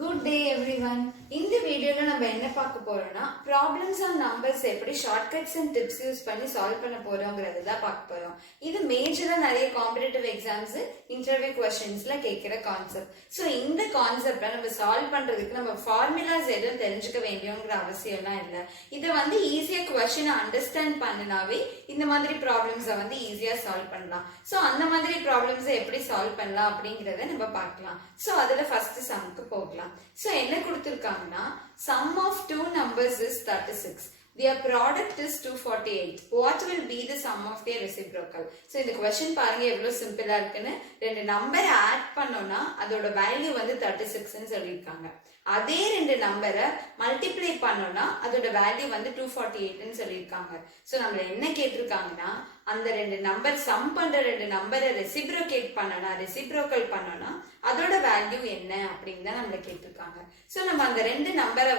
Good day everyone. இந்த வீடியோல நம்ம என்ன பார்க்க போறோம்னா ப்ராப்ளம்ஸ் அண்ட் நம்பர்ஸ் எப்படி ஷார்ட்கட்ஸ் அண்ட் டிப்ஸ் யூஸ் பண்ணி சால்வ் பண்ண போறோம்ங்கறத தான் பார்க்க போறோம். இது மேஜரா நிறைய காம்படிட்டிவ் எக்ஸாம்ஸ் இன்டர்வியூ क्वेश्चंसல கேக்குற கான்செப்ட். சோ இந்த கான்செப்ட நம்ம சால்வ் பண்றதுக்கு நம்ம ஃபார்முலாஸ் எதுவும் தெரிஞ்சுக்க வேண்டியங்கிற அவசியம்லாம் இல்ல. இத ஈஸியா क्वेश्चन அண்டர்ஸ்டாண்ட் பண்ணனாவே இந்த மாதிரி ப்ராப்ளம்ஸை ஈஸியா சால்வ் பண்ணலாம். சோ அந்த மாதிரி ப்ராப்ளம்ஸை எப்படி சால்வ் பண்ணலாம் அப்படிங்கறத நம்ம பார்க்கலாம். சோ அதுல ஃபர்ஸ்ட் சம்க்கு போகலாம். So என்ன கொடுத்திருக்காங்கன்னா sum of two numbers is 36. Their product is 248. What will be the sum of their reciprocal? So இந்த question பாருங்க எவ்வளவு சிம்பிளா இருக்குன்னு. ரெண்டு நம்பரை ஆட் பண்ணோம்னா அதோட வேல்யூ 36 ன்னு சொல்லிருக்காங்க. அதே ரெண்டு நம்பரை மல்டிப்ளை பண்ணோம்னா அதோட வேல்யூ 248 ன்னு சொல்லிருக்காங்க. சோ நம்மள என்ன கேட்டிருக்காங்கன்னா அந்த ரெண்டு நம்பர் சம் பண்ற ரெண்டு நம்பரை ரெசிப்ரோக்கல் பண்ணோம்னா அதோட வேல்யூ என்ன அப்படின்னு தான் நம்மள கேட்டிருக்காங்க. சோ நம்ம அந்த ரெண்டு நம்பரை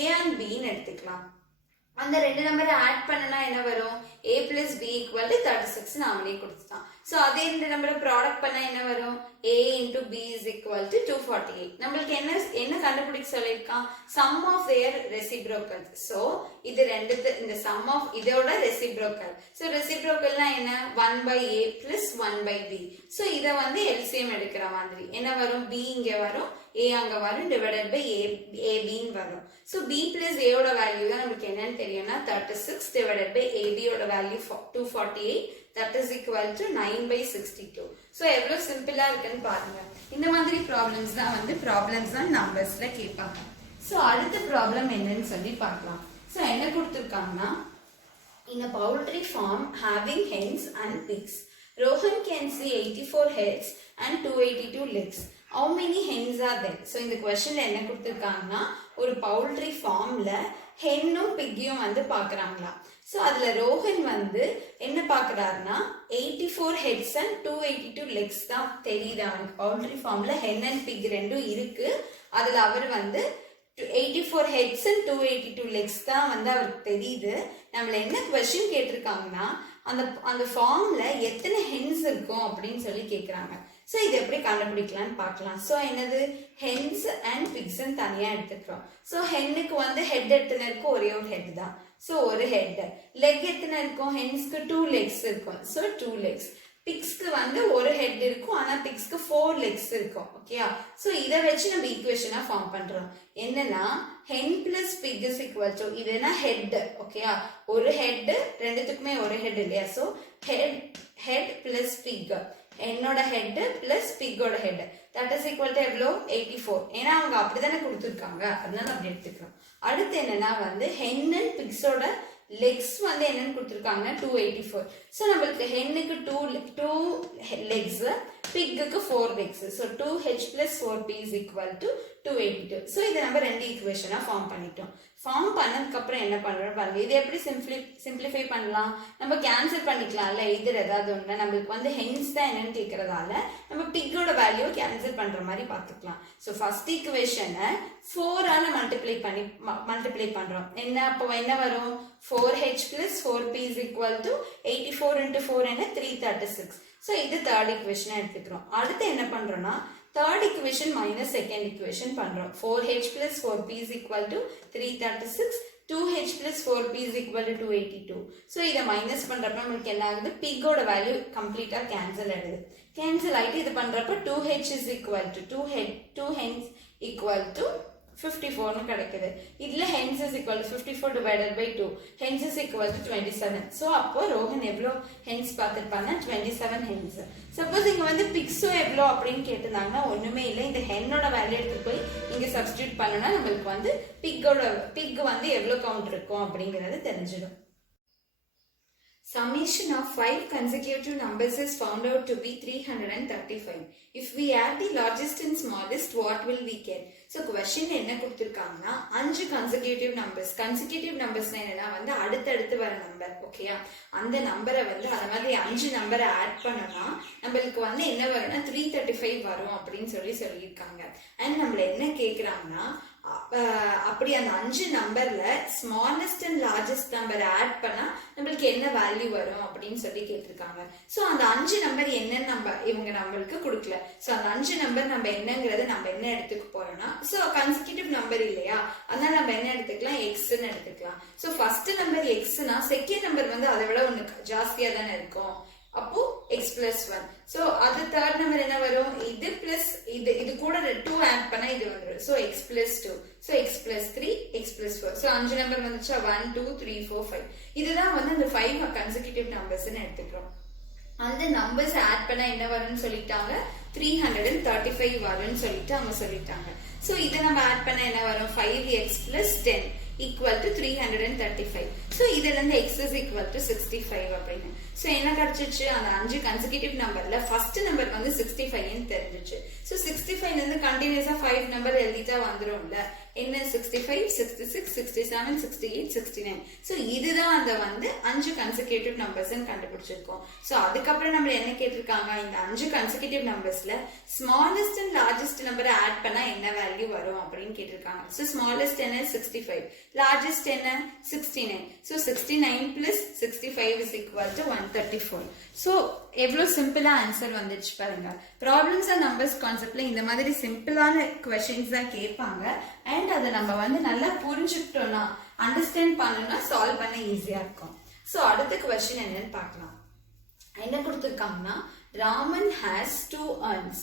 A and B ன்னு எடுத்துக்கலாம். அந்த ரெண்டு நம்பரை ஆட் பண்ணனா என்ன வரும்? A plus B equal to 36 நாமளே கொடுத்துட்டான். சோ அதே ரெண்டு நம்பரை ப்ராடக்ட் பண்ணா என்ன வரும்? A into B is equal to 248. நம்மளுக்கு என்ன கண்டுபிடிக்க சொல்லிருக்கான்? sum of their reciprocals. So இது ரெண்டு இந்த sum of இதோட reciprocal. சோ reciprocalனா என்ன? 1 by A plus 1 by B. So இத LCM எடுக்கிற மாதிரி என்ன வரும்? B இங்க வரும், A அங்க வரும், divided by AB ன்னு வரும். சோ B plus A ஓட வேல்யூ தான் நமக்கு என்னன்னு தெரியும்னா 36 divided by AB ஓட value 248. That is equal to 9 by 62. So எவ்வளவு சிம்பிளா இருக்குன்னு பாருங்க. இந்த மாதிரி ப்ராப்ளம்ஸ் தான் ப்ராப்ளம்ஸ் அண்ட் நம்பர்ஸ்ல கேட்பாங்க. சோ அடுத்த ப்ராப்ளம் என்னன்னு சொல்லி பார்க்கலாம். சோ என்ன கொடுத்திருக்காங்கன்னா in a poultry farm having hens and pigs, Rohan can see 84 heads and 282 legs. How many hens are there? So இந்த questionல என்ன கொடுத்திருக்காங்கன்னா ஒரு பவுல்ட்ரி ஃபார்ம்ல ஹென்னும் பிக்கியும் பாக்குறாங்களா. சோ அதுல ரோஹன் என்ன பாக்குறாருன்னா 84 heads and 282 legs தான் தெரியுது அவனுக்கு. பவுல்ட்ரி ஃபார்ம்ல ஹென் அண்ட் பிக் ரெண்டும் இருக்கு. அதுல அவர் 84 heads and 282 legs தான் அவருக்கு தெரியுது. நம்மள என்ன கொஸ்டின் கேட்டிருக்காங்கன்னா அந்த ஃபார்ம்ல எத்தனை ஹென்ஸ் இருக்கும் அப்படின்னு சொல்லி கேக்குறாங்க. சோ இது எப்படி கண்டுபிடிக்கலாம்னு பார்க்கலாம். சோ என்னது? ஹென்ஸ் அண்ட் பிக்ஸ் தனியா எடுத்துக்கிறோம். சோ ஹென்னுக்கு ஹெட் எத்தனை இருக்கும்? ஒரே ஒரு ஹெட் தான். சோ ஒரு ஹெட். லெக் எத்தனை இருக்கும்? ஹென்ஸ்க்கு 2 legs இருக்கும். So 2 legs. பிக்ஸ்க்கு ஒரு ஹெட் இருக்கும், ஆனா பிக்ஸ்க்கு 4 legs இருக்கும். ஓகேயா? சோ இத வச்சு நம்ம ஈக்குவேஷனா ஃபார்ம் பண்றோம். என்னன்னா hen plus pig is equal to இதுனா ஹெட். ஓகேயா? ஒரு ஹெட், ரெண்டுத்துக்குமே ஒரு ஹெட் இல்லையா? சோ ஹெட் plus pig, என்னோட ஹெட் பிளஸ் பிக்கோட head, that is equal to எவ்வளோ? 84. ஏன்னா அவங்க அப்படிதானே கொடுத்துருக்காங்க, அதனால அப்படி எடுத்துக்கிறோம். அடுத்து என்னன்னா ஹென் அண்ட் பிக்ஸோட லெக்ஸ் என்னன்னு கொடுத்துருக்காங்க? 284. ஸோ நம்மளுக்கு ஹென்னுக்கு 2 legs, பிக்குக்கு 4 legs. So 2h plus 4p is equal to 282. So இதை நம்ம ரெண்டு ஈக்குவேஷனா ஃபார்ம் பண்ணிட்டோம். ஃபார்ம் பண்ணதுக்கு அப்புறம் என்ன பண்றோம் பாருங்க. இது எப்படி சிம்பிளிஃபை பண்ணலாம்? நம்ம கேன்சல் பண்ணிக்கலாம்ல. இது ஏதாவது ஒண்ணு நம்மளுக்கு ஹென்ஸ் தான் என்னன்னு கேட்கறதால நம்ம பிக்கோட வேல்யூ கேன்சல் பண்ற மாதிரி பார்த்துக்கலாம். ஸோ ஃபர்ஸ்ட் ஈக்குவேஷனை 4ஆல மல்டிப்ளை பண்றோம். அப்போ என்ன வரும்? 4h plus 4p is equal to 84 into 4 என்ன? 336. ஸோ இது தேர்ட் ஈக்குவேஷனை எடுத்துக்கிறோம். அடுத்து என்ன பண்றோம்னா third equation minus second equation பண்றோம். 4h plus 4p is equal to 336. 2h plus 4p is equal to 282. So இதை மைனஸ் பண்றப்ப நமக்கு என்ன ஆகுது? பிக்கோட வேல்யூ கம்ப்ளீட்டா கேன்சல் ஆயிடுது. கேன்சல் ஆயிட்டு இது பண்றப்ப 2h is equal to 2 hens equal to 54 கிடைக்குது. இதுல hens is equal to 54 divided by 2. hens is equal to 27. So அப்போ ரோஹன் எவ்வளோ hens பார்த்திருப்பாங்க? 27 hens. சப்போஸ் இங்க பிக்ஸோ எவ்வளோ அப்படின்னு கேட்டிருந்தாங்கன்னா ஒண்ணுமே இல்லை. இந்த ஹென்னோட வேல்யூ எடுத்து போய் இங்க சப்ஸ்டியூட் பண்ணனா நம்மளுக்கு பிக் எவ்வளோ கவுண்ட் இருக்கும் அப்படிங்கறது தெரிஞ்சிடும். Summation of 5 consecutive numbers is found out to be 335. If we add the largest and smallest, what will we get? So question என்ன கொடுத்திருக்காங்கன்னா 5 consecutive numbers. consecutive numbers என்னன்னா அடுத்தடுத்து வர நம்பர். ஓகேயா? அந்த நம்பரை அது மாதிரி 5 நம்பரை ஆட் பண்ணனா நம்மளுக்கு என்ன வரும்னா 335 வரும் அப்படின்னு சொல்லியிருக்காங்க. அண்ட் நம்மள என்ன கேக்குறாங்கன்னா அப்படி அந்த 5 நம்பர்ல smallest and largest number add பண்ணா நம்மளுக்கு என்ன வேல்யூ வரும் அப்படின்னு சொல்லி கேட்டிருக்காங்க. ஸோ அந்த 5 நம்பர் என்னன்னு இவங்க நம்மளுக்கு கொடுக்கல. ஸோ அந்த 5 நம்பர் நம்ம என்னங்கிறத நம்ம என்ன எடுத்துக்க போறோம்னா, ஸோ கன்சிக்யூட்டிவ் நம்பர் இல்லையா, அதனால நம்ம என்ன எடுத்துக்கலாம், எக்ஸ்ன்னு எடுத்துக்கலாம். ஸோ ஃபர்ஸ்ட் நம்பர் எக்ஸ்னா செகண்ட் நம்பர் வந்து அதை விட ஒன்று ஜாஸ்தியா தானே இருக்கும், அப்போ எக்ஸ் பிளஸ் 1. ஸோ அது தேர்ட் நம்பர் என்ன வரும், இது பிளஸ் இது கூட 2 ஆட் பண்ணா இது வந்துடும். So X plus 2, so X plus 3, X plus 4. So 5 number வந்துச்சா, 1 2 3 4 5. இதுதான் வந்து அந்த 5 கன்சிக்யூட்டிவ் நம்பர்ஸ்ன்னு எடுத்துக்கிறோம். அந்த நம்பர்ஸ் ஆட் பண்ணா என்ன வரும்னு சொல்லிட்டாங்க, 335 வரும்னு சொல்லிட்டு அவங்க சொல்லிட்டாங்க. ஸோ இதை நம்ம ஆட் பண்ண என்ன வரும், 5x plus 10 equal to 335. So இதுல இருந்து x is equal to 65 அப்படின்னு. ஸோ என்ன கிடைச்சிச்சு, அந்த 5 கன்சிக்யூட்டிவ் நம்பர்ல ஃபர்ஸ்ட் நம்பர் வந்து 65 தெரிஞ்சிச்சு. ஸோ 65 இருந்து கண்டினியூஸா 5 நம்பர் எழுதிட்டா வந்துரும்ல, என்ன 65 66 67 68 69. ஸோ இதுதான் அந்த வந்து 5 கன்சிக்யூட்டிவ் நம்பர்ஸ் கண்டுபிடிச்சிருக்கோம். ஸோ அதுக்கப்புறம் நம்ம என்ன கேட்டிருக்காங்க, இந்த 5 கன்சிக்யூட்டிவ் நம்பர்ஸ்ல ஸ்மாலஸ்ட் அண்ட் லார்ஜஸ்ட் நம்பரை ஆட் பண்ணா என்ன வேல்யூ வரும் அப்படின்னு கேட்டிருக்காங்க. ஸோ ஸ்மாலஸ்ட் என்ன 65, லார்ஜஸ்ட் என்ன 69. So 69 plus 65 is equal to 134. So எவ்வளவு சிம்பிளா ஆன்சர் வந்துச்சு பாருங்க. ப்ராப்ளம்ஸ் அண்ட் நம்பர்ஸ் கான்செப்ட்ல இந்த மாதிரி சிம்பிளான கொஸ்டின்ஸ் தான் கேட்பாங்க. அண்ட் அதை நம்ம வந்து நல்லா புரிஞ்சுக்கிட்டோம்னா, அண்டர்ஸ்டாண்ட் பண்ணோம்னா சால்வ் பண்ண ஈஸியா இருக்கும். ஸோ அடுத்த கொஸ்டின் என்னன்னு பார்க்கலாம். என்ன கொடுத்துருக்காங்கன்னா, Raman has 2 urns.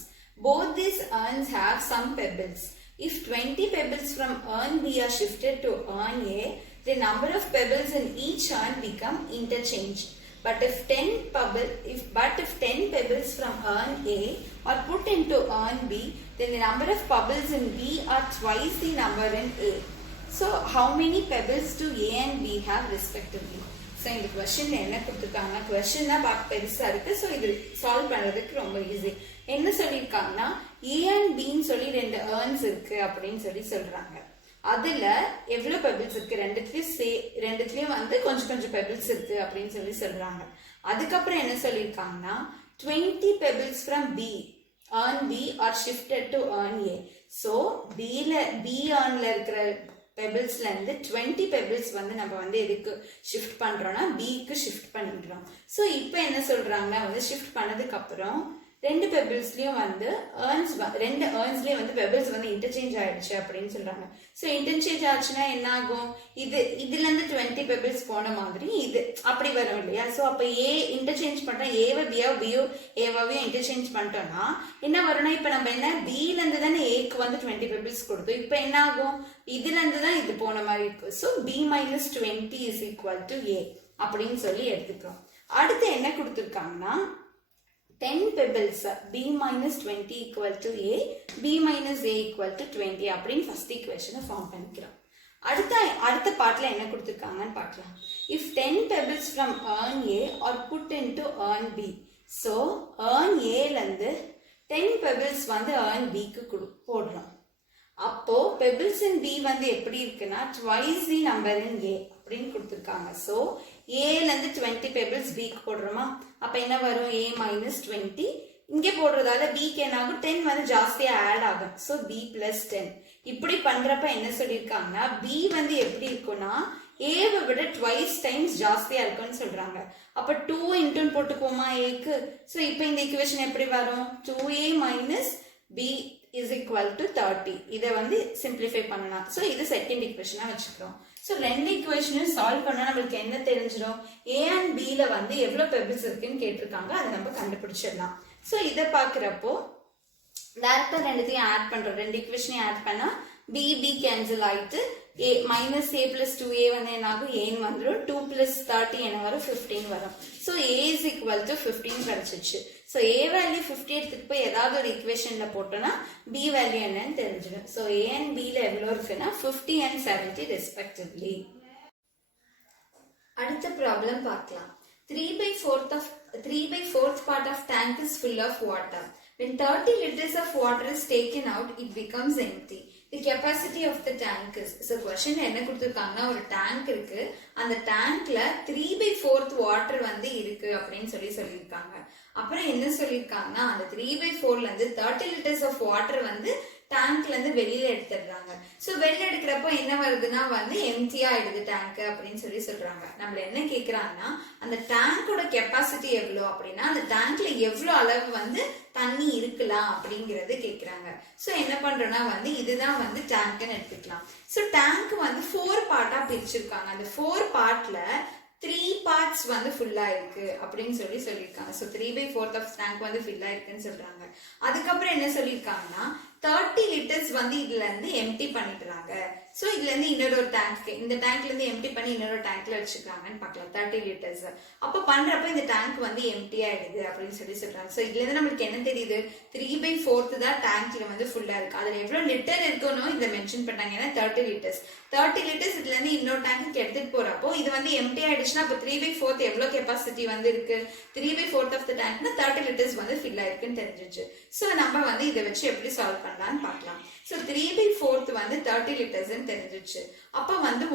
Both these urns have some pebbles. If 20 pebbles from urn B are shifted to urn A, the number of pebbles in each urn become interchanged. But if 10 pebbles from urn A are put into urn B, then the number of pebbles in B are twice the number in A. So how many pebbles do A and B have respectively? So இந்த கொஸ்டின்ல என்ன கொடுத்துருக்காங்க, question தான் பார்க்க பெருசா இருக்கு. So இது solve பண்றதுக்கு ரொம்ப ஈஸி. என்ன சொல்லியிருக்காங்கன்னா, A and B ன்னு சொல்லி 2 earns இருக்கு அப்படின்னு சொல்லி சொல்றாங்க. அதுல எவ்வளவு பெபிள்ஸ் இருக்கு, ரெண்டுத்துலயும் வந்து கொஞ்சம் பெபிள்ஸ் இருக்கு அப்படின்னு சொல்லி சொல்றாங்க. அதுக்கப்புறம் என்ன சொல்லியிருக்காங்கன்னா, 20 pebbles from B earn B are shifted to earn A. So B earnல இருக்கிற பெபிள்ஸ்ல இருந்து 20 பெபிள்ஸ் வந்து நம்ம வந்து எதுக்கு ஷிஃப்ட் பண்றோம்னா, Bக்கு ஷிஃப்ட் பண்ணிடுறோம். ஸோ இப்போ என்ன சொல்றாங்கன்னா, வந்து ஷிஃப்ட் பண்ணதுக்கு அப்புறம் 2 பெபிள்ஸ்லயும் வந்து ரெண்டு ஏர்ன்ஸ்லயும் வந்து பெபிள்ஸ் வந்து இன்டர்சேஞ்ச் ஆயிடுச்சு அப்படின்னு சொல்றாங்க. ஸோ இன்டர்சேஞ்ச் ஆச்சுன்னா என்ன ஆகும், இதுல இருந்து 20 பெபிள்ஸ் போன மாதிரி இது அப்படி வரும் இல்லையா. ஸோ அப்ப ஏ இன்டர்சேஞ்ச் பண்றோம், ஏவை பியோ ஏவாவையும் இன்டர்சேஞ்ச் பண்ணிட்டோம்னா என்ன வரும்னா, இப்ப நம்ம என்ன பில இருந்து தானே ஏக்கு வந்து 20 பெபிள்ஸ் கொடுத்தோம். இப்ப என்ன ஆகும், இதுல இருந்து தான் இது போன மாதிரி இருக்கும். So B minus 20 is equal to A அப்படின்னு சொல்லி எடுத்துக்கிறோம். அடுத்து என்ன கொடுத்துருக்காங்கன்னா, 10 pebbles B minus 20 equal to A, B minus A equal to 20 அப்படின்னு ஃபர்ஸ்ட் ஈக்குவேஷனை ஃபார்ம் பண்ணிக்கிறோம். அடுத்த பார்ட்ல என்ன கொடுத்துருக்காங்கன்னு பார்க்கலாம். If 10 pebbles from urn A are put into urn B, so urn A ல இருந்து 10 pebbles வந்து urn B க்கு போடுறோம். அப்போ பெபிள்ஸ் இன் B வந்து எப்படி இருக்குன்னா, twice the number in A அப்படின்னு கொடுத்துருக்காங்க. ஸோ ஏல இருந்து 20 பெபிள்ஸ் Bக்கு போடுறோமா, அப்ப என்ன வரும், A minus 20. இங்கே போடுறதால Bக்கு என்ன ஆகும், 10 வந்து ஜாஸ்தியா ஆட் ஆகும். So B plus 10. இப்படி பண்றப்ப என்ன சொல்லியிருக்காங்கன்னா, B வந்து எப்படி இருக்கும்னா, ஏவை விட twice டைம்ஸ் ஜாஸ்தியா இருக்குன்னு சொல்றாங்க. அப்ப 2 இன்டூன்னு போட்டுக்குவோமா ஏக்கு. ஸோ இப்போ இந்த ஈக்குவேஷன் எப்படி வரும், 2A minus B is equal to 30. இதை வந்து சிம்பிளிஃபை பண்ணலாம். ஸோ இது செகண்ட் ஈக்குவேஷனா வச்சுக்கிறோம். ஸோ 2 ஈக்குவேஷனையும் சால்வ் பண்ணா நம்மளுக்கு என்ன தெரிஞ்சிடும், A and B ல வந்து எவ்வளவு பெபிள்ஸ் இருக்குன்னு கேட்டிருக்காங்க, அதை நம்ம கண்டுபிடிச்சிடலாம். ஸோ இதை பாக்குறப்போ டைரக்டா ரெண்டுத்தையும் ஆட் பண்றோம். 2 ஈக்குவேஷனையும் ஆட் பண்ணா B கேன்சல் ஆயிட்டு A minus A plus 2A வந்து என்ன ஆகும், A வந்துடும். 2 plus 30 என்ன வரும், 15 வரும். So A is equal to 15 கிடைச்சிச்சு. ஸோ A வேல்யூ 50 எடுத்துட்டு போய் ஏதாவது ஒரு ஈக்குவேஷன்ல போட்டோம்னா B வேல்யூ என்னன்னு தெரிஞ்சிடும். ஸோ A and B ல எவ்வளோ இருக்குன்னா 50 and 70 ரெஸ்பெக்டிவ்லி. அடுத்த ப்ராப்ளம் பார்க்கலாம். 3/4 part of tank is full of water. When 30 liters of water is taken out, it becomes empty. The capacity of the tank is. So question என்ன கொடுத்திருக்காங்கன்னா, ஒரு tank இருக்கு, அந்த டேங்க்ல 3/4 வாட்டர் வந்து இருக்கு அப்படின்னு சொல்லியிருக்காங்க. அப்புறம் என்ன சொல்லியிருக்காங்கன்னா, அந்த 3/4ல இருந்து 30 liters of water வந்து டேங்க்ல இருந்து வெளியில எடுத்துடுறாங்க. சோ வெளியில எடுக்கிறப்போ என்ன வருதுன்னா வந்து எம்டியா ஆயிடுது டேங்க் அப்படின்னு சொல்றாங்க. நம்மள என்ன கேக்குறாங்கன்னா அந்த டேங்கோட கெப்பாசிட்டி எவ்வளவு அப்படின்னா அந்த டேங்க்ல எவ்வளவு அளவு வந்து தண்ணி இருக்கலாம் அப்படிங்கறது கேக்குறாங்க. சோ என்ன பண்றோம்னா வந்து இதுதான் வந்து டேங்க்னு எடுத்துக்கலாம். சோ டேங்க் வந்து 4 பார்ட்டா பிரிச்சிருக்காங்க. அந்த 4 பார்ட்ல 3 parts வந்து ஃபுல்லா இருக்கு அப்படின்னு சொல்லியிருக்காங்க. ஸோ 3/4 ஆஃப் டேங்க் வந்து ஃபில் ஆயிருக்குன்னு சொல்றாங்க. அதுக்கப்புறம் என்ன சொல்லியிருக்காங்கன்னா 30 லிட்டர்ஸ் வந்து இதுல இருந்து எம்டி பண்ணிக்கிறாங்க. ஸோ இதுல இருந்து இன்னொரு டேங்க், இந்த டேங்க்ல இருந்து எம்டி பண்ணி இன்னொரு டேங்க்ல வச்சுக்கிறாங்கன்னு பார்க்கலாம். 30 லிட்டர்ஸ் அப்ப பண்றப்ப இந்த டேங்க் வந்து எம்டி ஆயிடுது அப்படின்னு சொல்றாங்க. ஸோ இதுல இருந்து நம்மளுக்கு என்ன தெரியுது, 3/4 தான் டேங்க்ல வந்து ஃபுல்லா இருக்கு. அதுல எவ்வளவு லிட்டர் இருக்குன்னு இதை மென்ஷன் பண்ணாங்க. ஏன்னா 30 லிட்டர்ஸ் இதுல இருந்து இன்னொரு டேங்க்கு எடுத்துட்டு போறப்போ இது வந்து எம்டி ஆயிடுச்சுன்னா அப்ப 3/4 எவ்வளவு கெப்பாசிட்டி வந்து இருக்கு, 3/4 ஆஃப் த டேங்க்னா 30 லிட்டர்ஸ் வந்து ஃபில் ஆயிருக்குன்னு தெரிஞ்சிச்சு. சோ நம்ம வந்து இதை வச்சு எப்படி சால்வ் பண்ணலாம்னு பார்க்கலாம். சோ 3/4 வந்து 30 லிட்டர்ஸ் தெரிஞ்சிச்சு. அப்ப வந்து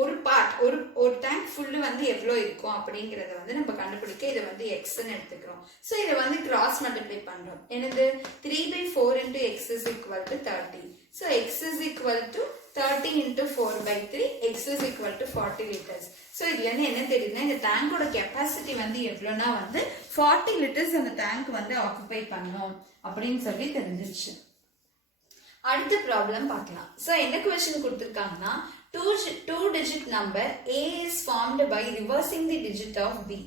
ஒரு பார்ட் ஒரு டேங்க் ஃபுல்லு வந்து எவ்வளவு இருக்கும் அப்படிங்கறத வந்து நம்ம கண்டுபிடிக்க இதை வந்து எக்ஸ்ன்னு எடுத்துக்கிறோம். சோ இதை வந்து கிராஸ் மல்டிப்ளை பண்றோம். என்னது 3/4 into x is equal to 30. So x is equal to 30 into 4/3, x is equal to 40 liters. So இதுல இருந்து என்ன தெரியுதுன்னா இந்த டேங்கோட கெப்பாசிட்டி வந்து எவ்வளவுனா வந்து 40 லிட்டர்ஸ் அந்த டேங்க் வந்து ஆக்குபை பண்ணும் அப்படின்னு தெரிஞ்சிச்சு. அடுத்த ப்ராப்ளம் பார்க்கலாம். சோ என்ன question கொடுத்திருக்காங்கன்னா two digit number a is formed by reversing the digit of b.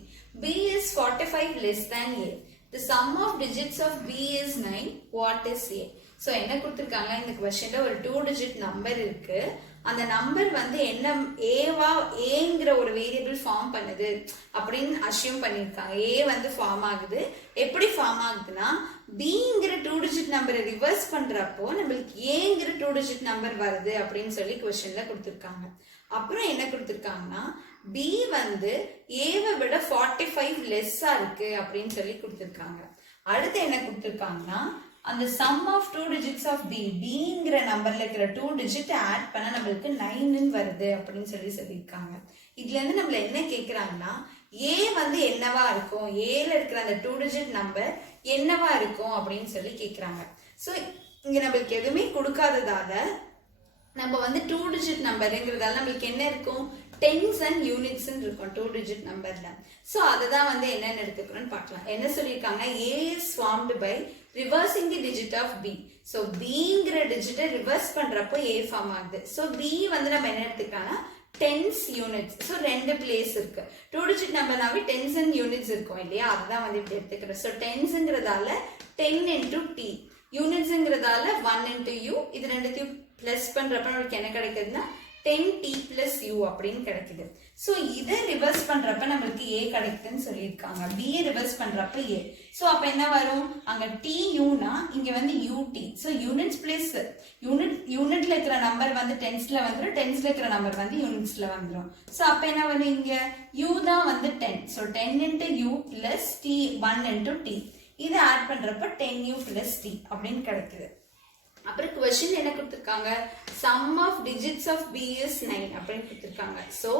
b is 45 less than a. The sum of digits of b is 9. What is a? So என்ன கொடுத்திருக்காங்க, இந்த क्वेश्चनல ஒரு 2 digit number இருக்கு. அந்த number வந்து என்ன ஏங்கிற ஒரு வேரியபிள் ஃபார்ம் பண்ணுது அப்படின்னு அசியூம் பண்ணிருக்காங்க. ஏ வந்து ஃபார்ம் ஆகுது. எப்படி ஃபார்ம் ஆகுதுன்னா பிங்கிற 2 digit நம்பரை ரிவர்ஸ் பண்றப்போ நம்மளுக்கு ஏங்கிற 2 digit நம்பர் வருது அப்படின்னு क्वेश्चनல கொடுத்திருக்காங்க. அப்புறம் என்ன கொடுத்திருக்காங்கன்னா பி வந்து ஏவை விட 45 லெஸ்ஸா இருக்கு அப்படின்னு கொடுத்திருக்காங்க. அடுத்து என்ன கொடுத்திருக்காங்கன்னா அந்த sum of 2 digits of b, bங்கிற நம்பர்ல இருக்கிற 2 digit ஆட் பண்ண நம்மளுக்கு 9 வருது அப்படின்னு சொல்லியிருக்காங்க. இதுல இருந்து நம்மள என்ன கேக்குறாங்கன்னா a வந்து என்னவா இருக்கும், ஏல இருக்கிற அந்த 2 digit நம்பர் என்னவா இருக்கும் அப்படின்னு கேக்குறாங்க. சோ இங்க நம்மளுக்கு எதுவுமே கொடுக்காததால நம்ம வந்து 2 digit நம்பர்ங்கிறதால நம்மளுக்கு என்ன இருக்கும், டென்ஸ் அண்ட் யூனிட்ஸ் இருக்கும் 2 digit நம்பர்ல. சோ அததான் வந்து என்னன்னு எடுத்துக்கிறோம்னு பார்க்கலாம். என்ன சொல்லியிருக்காங்க, a is formed by reversing the digit of b. So bங்கிற டிஜிட்டை ரிவர்ஸ் பண்றப்போ a ஃபார்ம் ஆகுது. சோ b வந்து நம்ம என்ன எடுத்துக்கலாம்னா டென்ஸ் யூனிட்ஸ். சோ ரெண்டு பிளேஸ் இருக்கு. 2 digit நம்பர்னாவே டென்ஸ் அண்ட் யூனிட்ஸ் இருக்கும் இல்லையா, அதுதான் வந்து இப்படி எடுத்துக்கிறோம். சோ டென்ஸ்ங்கிறதால 10 into t, யூனிட்ஸ்ங்கிறதால 1 into u. இது ரெண்டுத்தையும் பிளஸ் பண்றப்ப நமக்கு என்ன கிடைக்குதுன்னா 10t plus u அப்படின்னு கிடைக்குது. சோ இதை ரிவர்ஸ் பண்றப்ப நம்மளுக்கு a கிடைக்குதுன்னு சொல்லியிருக்காங்க. b ரிவர்ஸ் பண்றப்ப a. சோ அப்ப என்ன வரும், அங்க tu னா இங்க வந்து ut. சோ யூனிட்ஸ் பிளஸ் யூனிட்ல இருக்கிற நம்பர் வந்து டென்ஸ்ல வந்துரும், டென்ஸ்ல இருக்கிற நம்பர் வந்து யூனிட்ஸ்ல வந்துரும். சோ அப்ப என்ன வரும், இங்க u தான் வந்து 10. So 10 into u plus t 1 into t. இதை ஆட் பண்றப்ப 10u plus t அப்படின்னு கிடைக்குது. அப்புறம் क्वेश्चन என்ன கொடுத்திருக்காங்க, sum of digits of b is 9 அப்படின்னு கொடுத்திருக்காங்க. சோ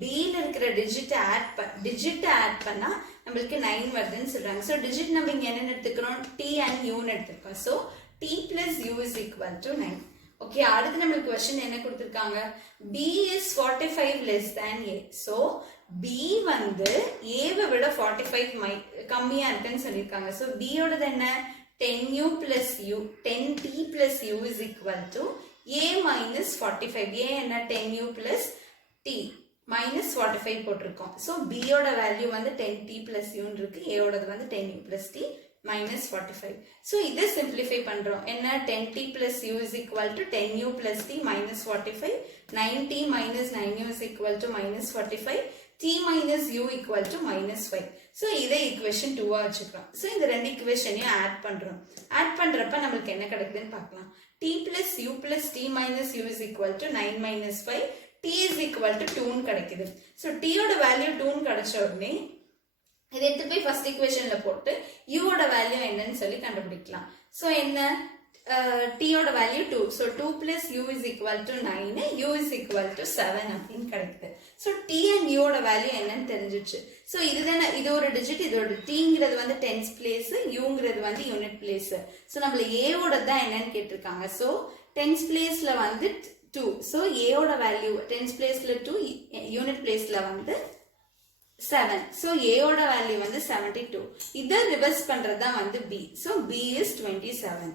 b ல இருக்கிற டிஜிட் ஆட் பண்ணா நமக்கு 9 வருதுன்னு சொல்றாங்க. சோ டிஜிட் நம்ம இங்க என்ன எடுத்துக்கிறோம், t and u ன்னு எடுத்துக்கிறோம். So t plus u is equal to 9. Okay, அடுத்து நமக்கு क्वेश्चन என்ன கொடுத்திருக்காங்க, b is 45 less than a. So b வந்து a வை விட 45 கம்மியா இருக்குன்னு சொல்லியிருக்காங்க. சோ b யோடது என்ன, 10u plus u, 10t plus u is equal to a minus 45. a என்ன 10u plus t minus 45 போட்டிருக்கோம். so b யோட வேல்யூ வந்து 10t plus u இருக்கு, a யோடது வந்து 10u plus t minus 45. so இதை simplify பண்றோம். என்ன 10t plus u is equal to 10u plus t minus 45. 9t minus 9u is equal to minus 45. t minus u equal to minus 5. So இதை equation 2 வச்சுக்கிறோம். So இந்த ரெண்டு equationையும் add பண்றோம். add பண்றப்ப நமக்கு என்ன கிடைக்குதுன்னு பார்க்கலாம். t plus u plus t minus u is equal to 9 minus 5. t is equal to 2 கிடைக்குது. So t யோட வேல்யூ 2 கிடைச்ச உடனே இதை எடுத்து போய் first equationல போட்டு u யோட வேல்யூ என்னன்னு சொல்லி கண்டுபிடிக்கலாம். So என்ன t-ஓட value 2. So 2 plus u is equal to 9, u is equal to 7 அப்படின்னு கிடைக்குது. So t and u ஓட வேல்யூ என்னன்னு தெரிஞ்சிச்சு. So இது ஒரு டிஜிட், இது ஒரு tங்கிறது வந்து டென்ஸ் பிளேஸ், uங்கிறது வந்து யூனிட் பிளேஸ். So நம்மள a ஓட தான் என்னன்னு கேட்டிருக்காங்க. So டென்ஸ் பிளேஸ்ல வந்து 2. So a ஓட வேல்யூ டென்ஸ் பிளேஸ்ல 2, யூனிட் பிளேஸ்ல வந்து 7. So a ஓட வேல்யூ வந்து 72. இத ரிவர்ஸ் பண்றது தான் வந்து b. So b is 27.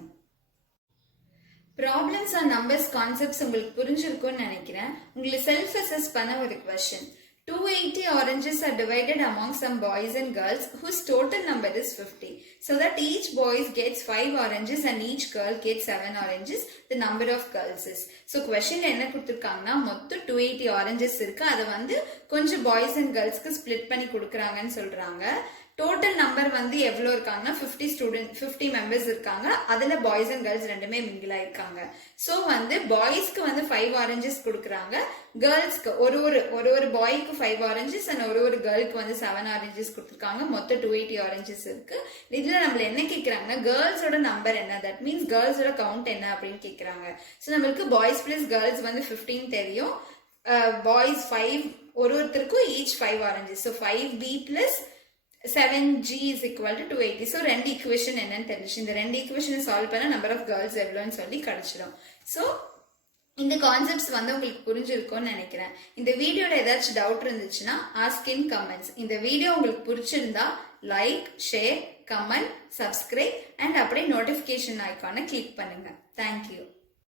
Problems or numbers concepts உங்களுக்கு புரிஞ்சிருக்கும்னு நினைக்கிறேன். உங்களுக்கு செல்ஃப் அசஸ் பண்ண ஒரு question. 280 oranges are divided among some boys and girls whose total number is 50. So that each boy gets 5 oranges and each girl gets 7 oranges. The number of girls is. So question என்ன கொடுத்திருக்காங்கன்னா மொத்தம் 280 oranges இருக்கு. அதை வந்து கொஞ்சம் boys and girlsக்கு split பண்ணி கொடுக்கறாங்கன்னு சொல்றாங்க. Total number வந்து எவ்வளோ இருக்காங்கன்னா 50 மெம்பர்ஸ் இருக்காங்க. அதுல பாய்ஸ் அண்ட் கேர்ள்ஸ் ரெண்டுமே மிங்கிள் ஆயிருக்காங்க. ஸோ வந்து பாய்ஸ்க்கு வந்து 5 ஆரஞ்சஸ் கொடுக்குறாங்க, கேர்ள்ஸ்க்கு ஒரு பாய்க்கு 5 ஆரஞ்சஸ் அண்ட் ஒரு கேர்ளுக்கு வந்து 7 ஆரஞ்சஸ் கொடுத்துருக்காங்க. மொத்தம் 280 ஆரஞ்சஸ் இருக்கு. இதுல நம்மள என்ன கேட்கறாங்கன்னா கேர்ள்ஸோட நம்பர் என்ன, தட் மீன்ஸ் கேர்ள்ஸோட கவுண்ட் என்ன அப்படின்னு கேட்கறாங்க. ஸோ நம்மளுக்கு பாய்ஸ் பிளஸ் கேர்ள்ஸ் வந்து 15 தெரியும். பாய்ஸ் 5, ஒருத்தருக்கும் each 5 oranges. So 5b plus 7g is equal to 280. So ரெண்டு ஈக்குவேஷன் என்னன்னு தெரிஞ்சு இந்த ரெண்டு ஈக்குவேஷன் சால்வ் பண்ண நம்பர் ஆஃப் கேர்ள்ஸ் எவ்வளோன்னு சொல்லி கிடைச்சிடும். ஸோ இந்த கான்செப்ட்ஸ் வந்து உங்களுக்கு புரிஞ்சிருக்கும்னு நினைக்கிறேன். இந்த வீடியோல ஏதாச்சும் டவுட் இருந்துச்சுன்னா ஆஸ்க் இன் கமெண்ட்ஸ். இந்த வீடியோ உங்களுக்கு பிடிச்சிருந்தா like, share, comment, subscribe and அப்படியே நோட்டிஃபிகேஷன் ஐக்கானை கிளிக் பண்ணுங்க. தேங்க்யூ.